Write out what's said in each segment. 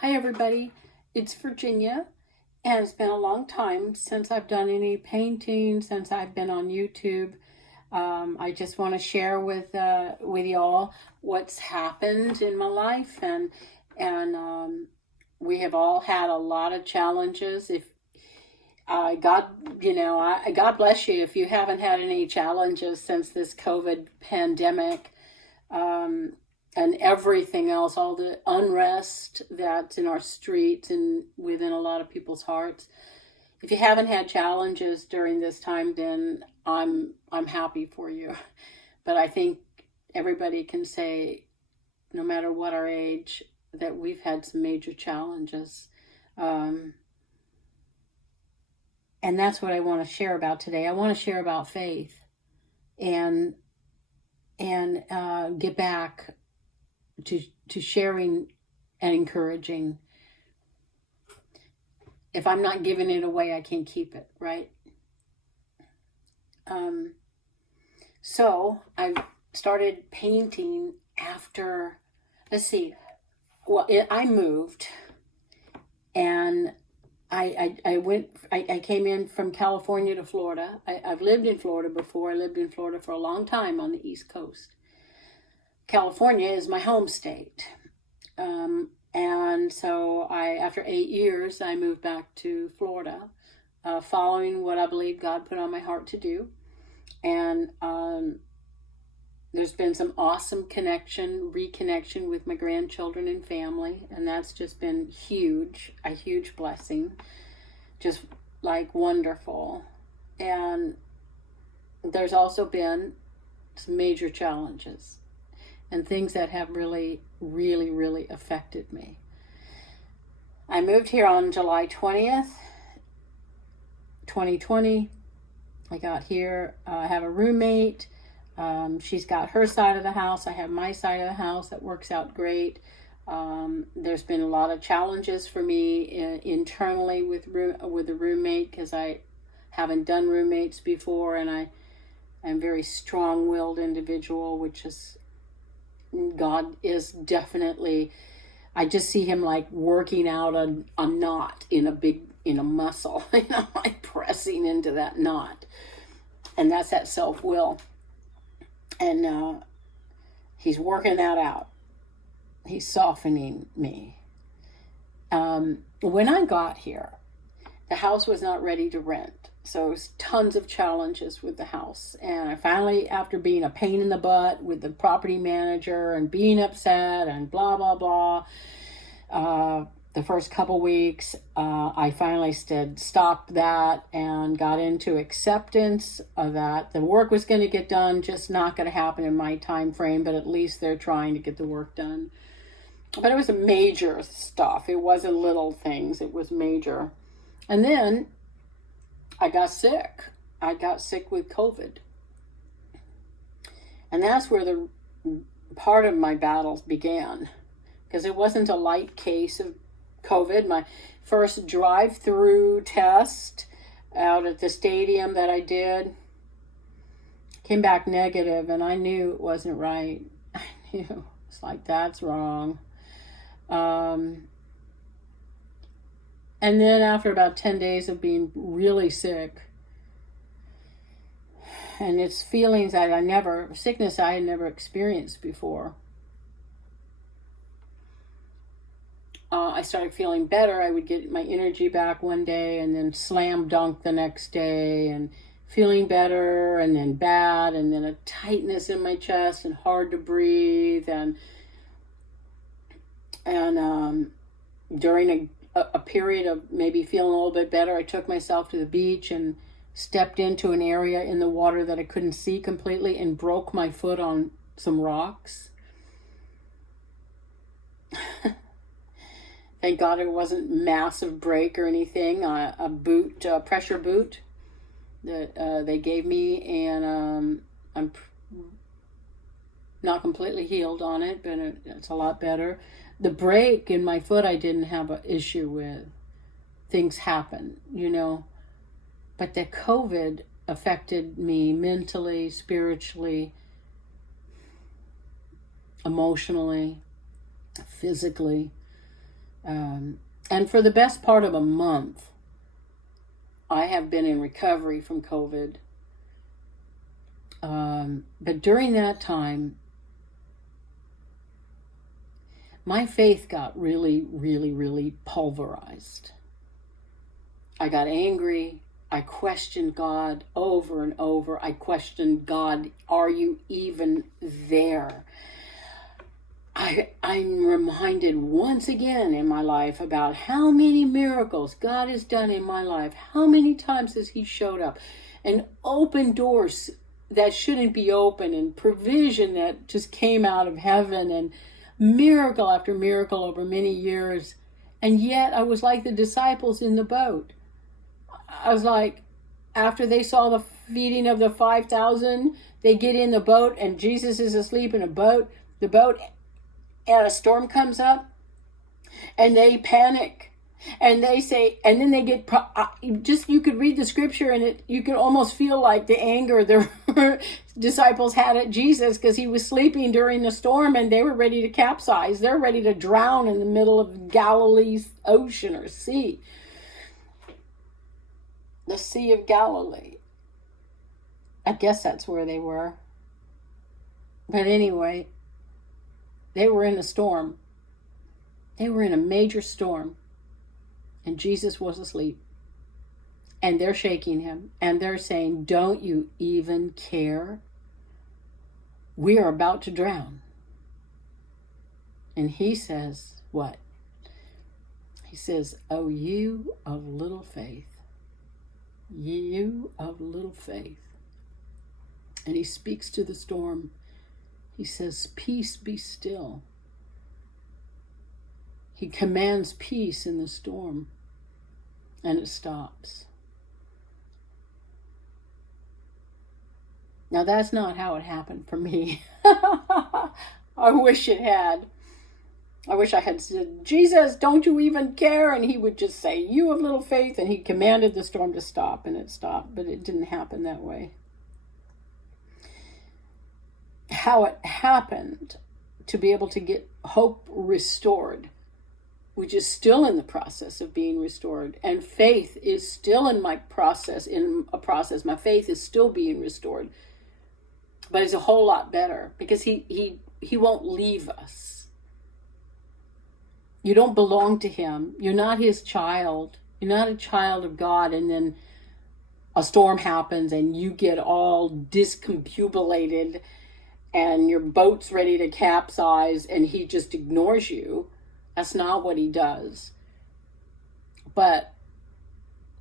Hi everybody, it's Virginia, and it's been a long time since I've done any painting, since I've been on YouTube. I just want to share with y'all what's happened in my life, and we have all had a lot of challenges. If God bless you if you haven't had any challenges since this COVID pandemic. And everything else, all the unrest that's in our streets and within a lot of people's hearts. If you haven't had challenges during this time, then I'm happy for you. But I think everybody can say, no matter what our age, that we've had some major challenges. And that's what I want to share about today. I want to share about faith and get back to sharing and encouraging. If I'm not giving it away, I can't keep it, right? So I started painting after, I moved, and I came in from California to Florida. I've lived in Florida before. I lived in Florida for a long time on the East Coast. California is my home state. And so after 8 years, I moved back to Florida, following what I believe God put on my heart to do. And there's been some awesome reconnection with my grandchildren and family. And that's just been a huge blessing, just like wonderful. And there's also been some major challenges and things that have really, really, really affected me. I moved here on July 20th, 2020. I got here. I have a roommate. She's got her side of the house. I have my side of the house. That works out great. There's been a lot of challenges for me internally with the roommate, because I haven't done roommates before, and I'm a very strong-willed individual, which is God is definitely, I just see him like working out a knot in a muscle, like pressing into that knot. And that's that self-will. And he's working that out. He's softening me. When I got here, the house was not ready to rent. So it was tons of challenges with the house. And I finally, after being a pain in the butt with the property manager and being upset and blah, blah, blah, the first couple weeks, I finally said, stop that, and got into acceptance of that. The work was going to get done, just not going to happen in my time frame, but at least they're trying to get the work done. But it was major stuff. It wasn't little things. It was major. And then I got sick. I got sick with COVID. And that's where the part of my battles began, because it wasn't a light case of COVID. My first drive-through test out at the stadium that I did came back negative, and I knew it wasn't right. I knew. It's like, that's wrong. And then after about 10 days of being really sick, and it's feelings sickness I had never experienced before, I started feeling better. I would get my energy back one day and then slam dunk the next day, and feeling better and then bad, and then a tightness in my chest and hard to breathe. And during a period of maybe feeling a little bit better, I took myself to the beach and stepped into an area in the water that I couldn't see completely and broke my foot on some rocks. Thank God it wasn't massive break or anything. A pressure boot that they gave me, and I'm not completely healed on it, but it's a lot better. The break in my foot I didn't have an issue with. Things happen, But the COVID affected me mentally, spiritually, emotionally, physically. And for the best part of a month, I have been in recovery from COVID. But during that time, my faith got really, really, really pulverized. I got angry. I questioned God over and over. I questioned God, are you even there? I'm reminded once again in my life about how many miracles God has done in my life. How many times has He showed up and opened doors that shouldn't be open, and provision that just came out of heaven, and miracle after miracle over many years. And yet I was like the disciples in the boat. I was like, after they saw the feeding of the 5,000, they get in the boat and Jesus is asleep in the boat, and a storm comes up and they panic. And they say, and then they get, you could read the scripture and you could almost feel like the anger the disciples had at Jesus, because He was sleeping during the storm and they were ready to capsize. They're ready to drown in the middle of Galilee's ocean or sea. The Sea of Galilee. I guess that's where they were. But anyway, they were in a storm. They were in a major storm. And Jesus was asleep. And they're shaking Him. And they're saying, don't you even care? We are about to drown. And He says, what? He says, oh, you of little faith. You of little faith. And He speaks to the storm. He says, peace, be still. He commands peace in the storm. And it stops. Now that's not how it happened for me. I wish it had. I wish I had said, Jesus, don't you even care? And He would just say, you of little faith. And He commanded the storm to stop, and it stopped. But it didn't happen that way. How it happened to be able to get hope restored, which is still in the process of being restored. And faith is still in a process. My faith is still being restored. But it's a whole lot better, because he won't leave us. You don't belong to Him. You're not His child. You're not a child of God, and then a storm happens and you get all discombobulated and your boat's ready to capsize and He just ignores you. That's not what He does. But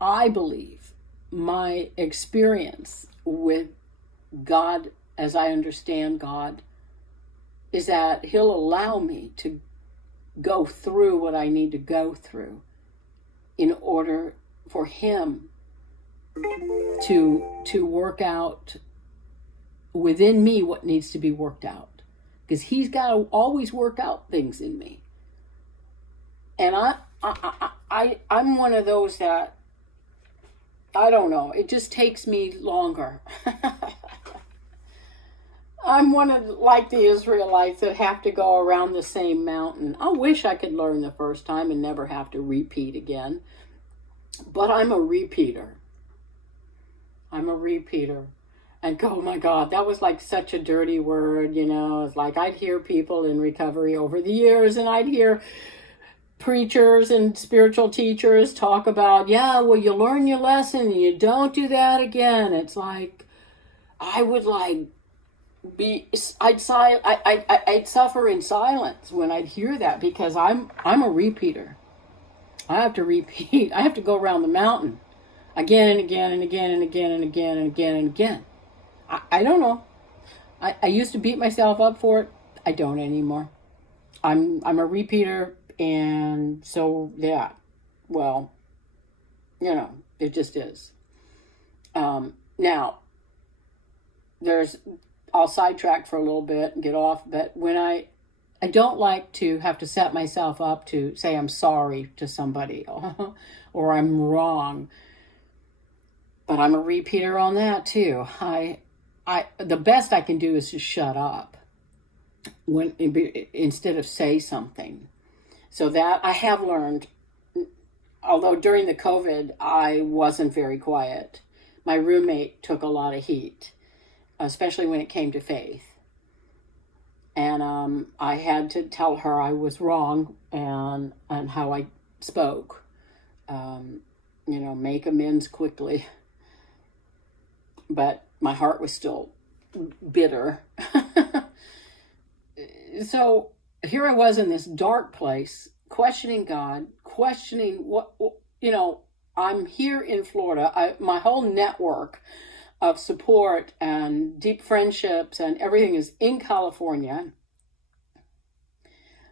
I believe my experience with God, as I understand God, is that He'll allow me to go through what I need to go through in order for Him to work out within me what needs to be worked out. Because He's got to always work out things in me. And I'm one of those that, I don't know, it just takes me longer. I'm one of, like the Israelites, that have to go around the same mountain. I wish I could learn the first time and never have to repeat again. But I'm a repeater. And oh my God, that was like such a dirty word, you know. It's like I'd hear people in recovery over the years, and I'd hear preachers and spiritual teachers talk about, yeah, well, you learn your lesson and you don't do that again. It's like, I would like I'd suffer in silence when I'd hear that, because I'm a repeater. I have to repeat. I have to go around the mountain again and again and again and again and again and again and again. I don't know. I used to beat myself up for it. I don't anymore. I'm a repeater, and so yeah. Well, you know, it just is. Now, I'll sidetrack for a little bit and get off, but when I don't like to have to set myself up to say I'm sorry to somebody or I'm wrong. But I'm a repeater on that too. The best I can do is just shut up instead of say something. So that I have learned, although during the COVID, I wasn't very quiet. My roommate took a lot of heat, especially when it came to faith. And I had to tell her I was wrong and how I spoke. Make amends quickly. But my heart was still bitter. So here I was in this dark place, questioning God, questioning what, I'm here in Florida. My whole network of support and deep friendships and everything is in California,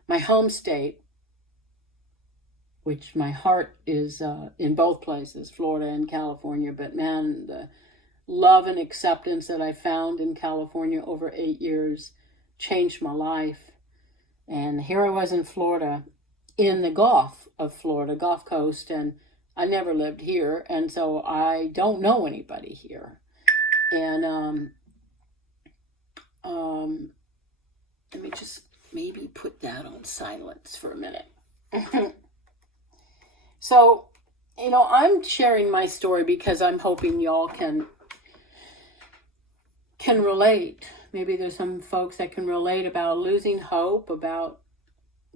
my home state, which my heart is in both places, Florida and California. But man, the love and acceptance that I found in California over 8 years changed my life. And here I was in Florida, in the Gulf of Florida, Gulf Coast, and I never lived here, and so I don't know anybody here. And let me just maybe put that on silence for a minute. So, I'm sharing my story because I'm hoping y'all can relate. Maybe there's some folks that can relate about losing hope, about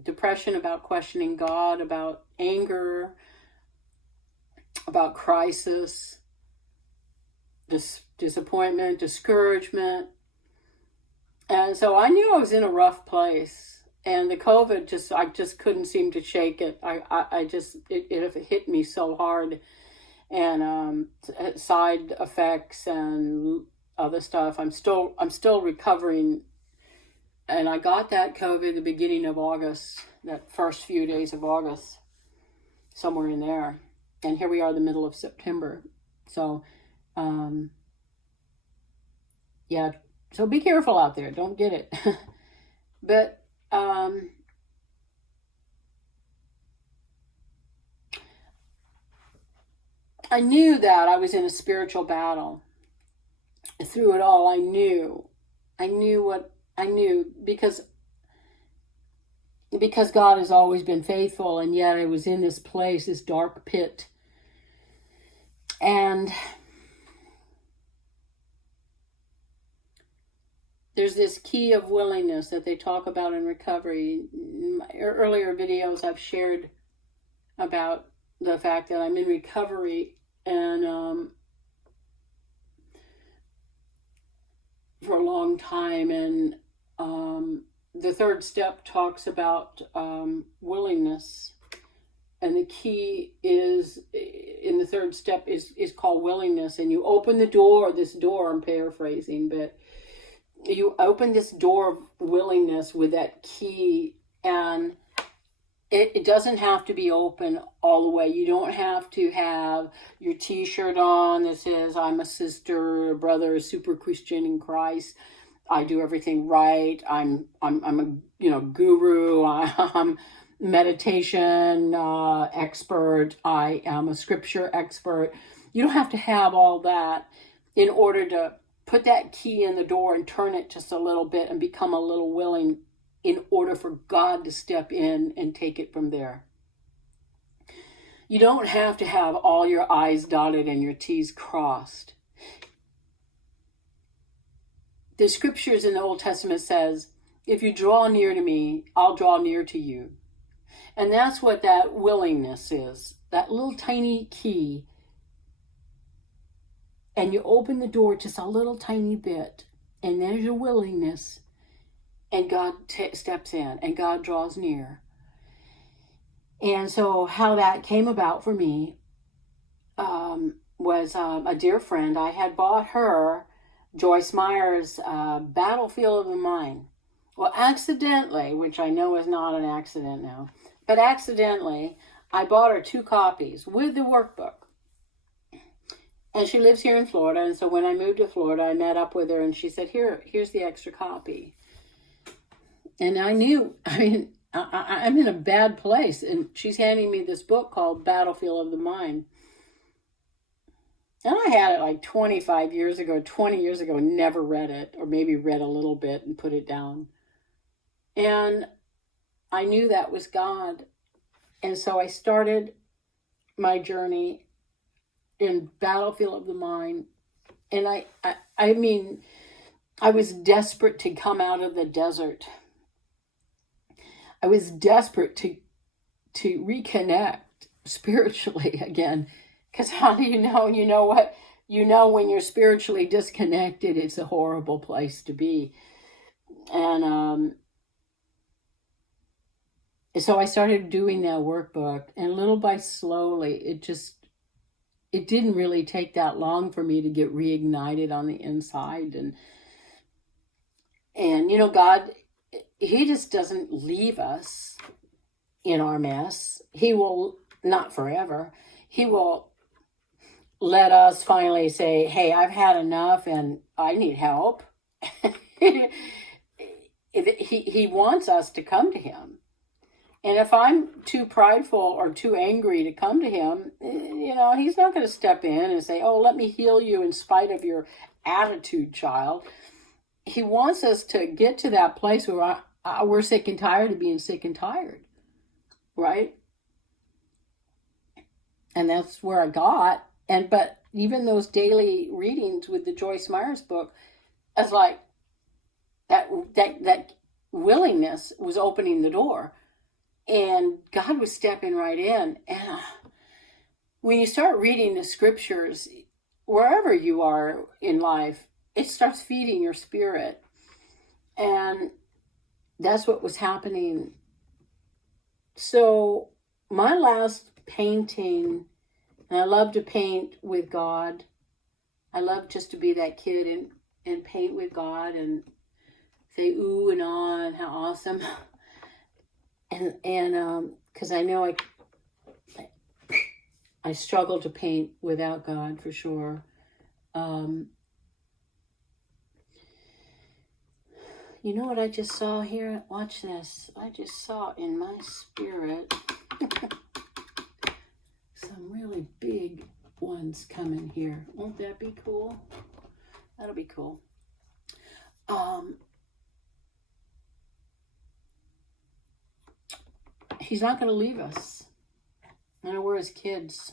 depression, about questioning God, about anger, about crisis, disappointment, discouragement. And so I knew I was in a rough place, and the COVID I just couldn't seem to shake it. It hit me so hard, and side effects and other stuff. I'm still recovering, and I got that COVID the beginning of August, that first few days of August, somewhere in there. And here we are, the middle of September. So, yeah. So be careful out there. Don't get it. But I knew that I was in a spiritual battle. Through it all, I knew what I knew, because God has always been faithful, and yet I was in this place, this dark pit. And there's this key of willingness that they talk about in recovery. In my earlier videos, I've shared about the fact that I'm in recovery, and for a long time, and the third step talks about willingness, and the key is in the third step is called willingness. And you open this door, I'm paraphrasing, but you open this door of willingness with that key, and it doesn't have to be open all the way. You don't have to have your t-shirt on that says, I'm a sister, a brother, a super Christian in Christ. I do everything right. I'm a guru. I'm meditation expert. I am a scripture expert. You don't have to have all that in order to put that key in the door and turn it just a little bit and become a little willing, in order for God to step in and take it from there. You don't have to have all your I's dotted and your T's crossed. The scriptures in the Old Testament says, if you draw near to me, I'll draw near to you. And that's what that willingness is, that little tiny key. And you open the door just a little tiny bit, and there's your willingness. And God steps in, and God draws near. And so how that came about for me was a dear friend. I had bought her Joyce Meyer's Battlefield of the Mind. Well, accidentally, which I know is not an accident now, but accidentally, I bought her 2 copies with the workbook. And she lives here in Florida, and so when I moved to Florida, I met up with her, and she said, here's the extra copy. And I knew, I'm in a bad place. And she's handing me this book called Battlefield of the Mind. And I had it like 20 years ago, never read it, or maybe read a little bit and put it down. And I knew that was God. And so I started my journey in Battlefield of the Mind. And I mean, I was desperate to come out of the desert. I was desperate to reconnect spiritually again. Because how do you know? You know what? You know when you're spiritually disconnected, it's a horrible place to be. And so I started doing that workbook, and little by slowly, it didn't really take that long for me to get reignited on the inside. And you know, God, he just doesn't leave us in our mess. He will, not forever. He will let us finally say, hey, I've had enough and I need help. He wants us to come to him. And if I'm too prideful or too angry to come to him, you know, he's not going to step in and say, oh, let me heal you in spite of your attitude, child. He wants us to get to that place where we're sick and tired of being sick and tired, right? And that's where I got. But even those daily readings with the Joyce Meyer's book, I was like, that willingness was opening the door. And God was stepping right in. And when you start reading the scriptures, wherever you are in life, it starts feeding your spirit. And that's what was happening. So my last painting, and I love to paint with God. I love just to be that kid and paint with God and say ooh and ah and how awesome. And because I know I struggle to paint without God for sure. You know what I just saw here? Watch this. I just saw in my spirit some really big ones coming here. Won't that be cool? That'll be cool. He's not going to leave us. I know we're his kids.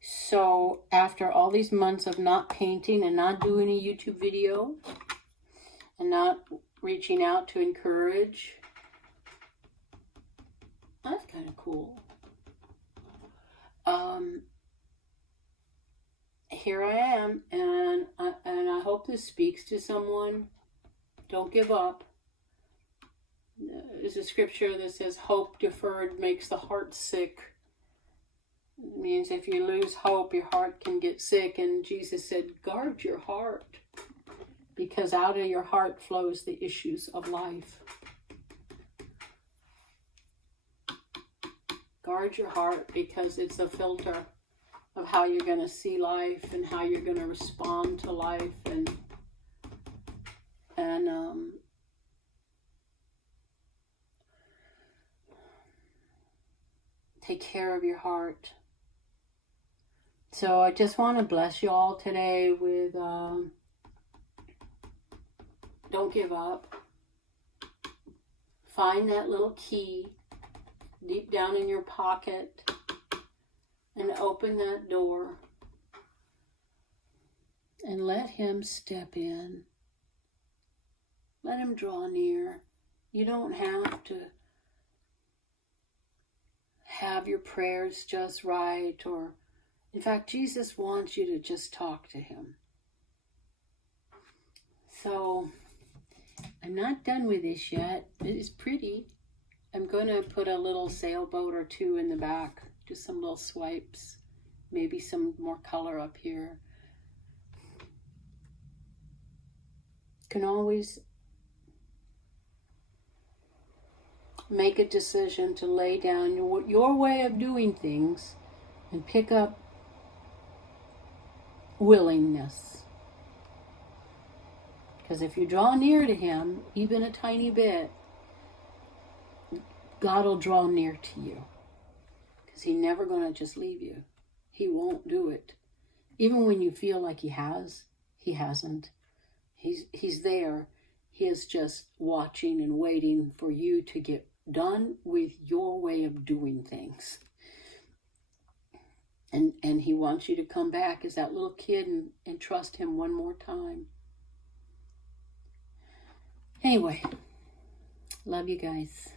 So after all these months of not painting and not doing a YouTube video and not reaching out to encourage, that's kind of cool. Here I am, and I hope this speaks to someone. Don't give up. There's a scripture that says, hope deferred makes the heart sick. It means if you lose hope, your heart can get sick. And Jesus said, guard your heart, because out of your heart flows the issues of life. Guard your heart, because it's a filter of how you're going to see life and how you're going to respond to life. And take care of your heart. So I just want to bless you all today with don't give up. Find that little key deep down in your pocket and open that door and let him step in. Let him draw near. You don't have to have your prayers just right, or in fact, Jesus wants you to just talk to him. So I'm not done with this yet. It is pretty. I'm going to put a little sailboat or two in the back, just some little swipes, maybe some more color up here. Can always make a decision to lay down your way of doing things and pick up willingness. Because if you draw near to him, even a tiny bit, God will draw near to you. Because he's never going to just leave you. He won't do it. Even when you feel like he hasn't. He's there. He is just watching and waiting for you to get done with your way of doing things. And he wants you to come back as that little kid and trust him one more time. Anyway, love you guys.